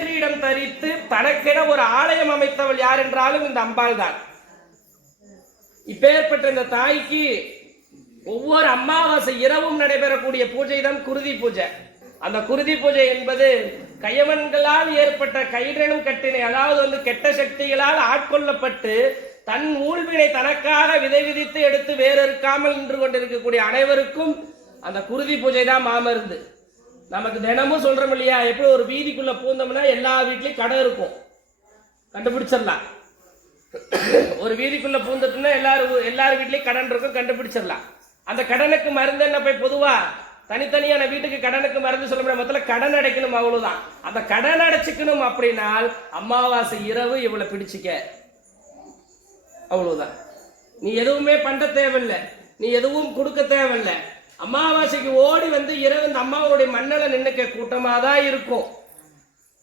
கிரீடம் தரித்து தனக்கென ஒரு ஆலயம் அமைத்தவள் யார் என்றாலும் இந்த அம்பாள் தான். இப்பேற்பட்ட இந்த தாய்க்கு ஒவ்வொரு அமாவாசை இரவும் நடைபெறக்கூடிய பூஜை தான் குருதி பூஜை. அந்த குருதி பூஜை என்பது கயவன்களால் ஏற்பட்ட கயிறனும் கட்டினை அதாவது வந்து கெட்ட சக்திகளால் ஆட்கொள்ளப்பட்டு தன் ஊழ்வினை தனக்காக விதை விதித்து எடுத்து வேறறுக்காமல் நின்று கொண்டிருக்கக்கூடிய அனைவருக்கும் அந்த குருதி பூஜை தான் மாமருந்து. நமக்கு தினமும் சொல்றோம் இல்லையா? எப்படி ஒரு வீதிக்குள்ள பூந்தோம்னா எல்லா வீட்லயும் கடை இருக்கும். கண்டுபிடிச்சிடலாம். ஒரு வீதிக்குள்ள பூந்துட்டுனா எல்லாரும் எல்லார் வீட்லயும் கடன் இருக்கும் கண்டுபிடிச்சிடலாம். அந்த கடனுக்கு மருந்து என்ன போய் பொதுவா? தனித்தனியான வீட்டுக்கு கடனுக்கு மருந்து சொல்ல முடியாது. முதல்ல கடன் அடைக்கணும் அவ்வளவுதான். அந்த கடன் அடைச்சிக்கணும் அப்படின்னால் அமாவாசை இரவு இவளை பிடிச்சிக்க. அவ்வளவுதான். நீ எதுவுமே பண்ண தேவையில்லை. நீ எதுவும் கொடுக்க தேவையில்லை. அமாவாசைக்கு ஓடி வந்து இரவு இந்த அம்மாவுடைய மண்ணில் நின்னுக்க கூட்டமாக தான் இருக்கும்.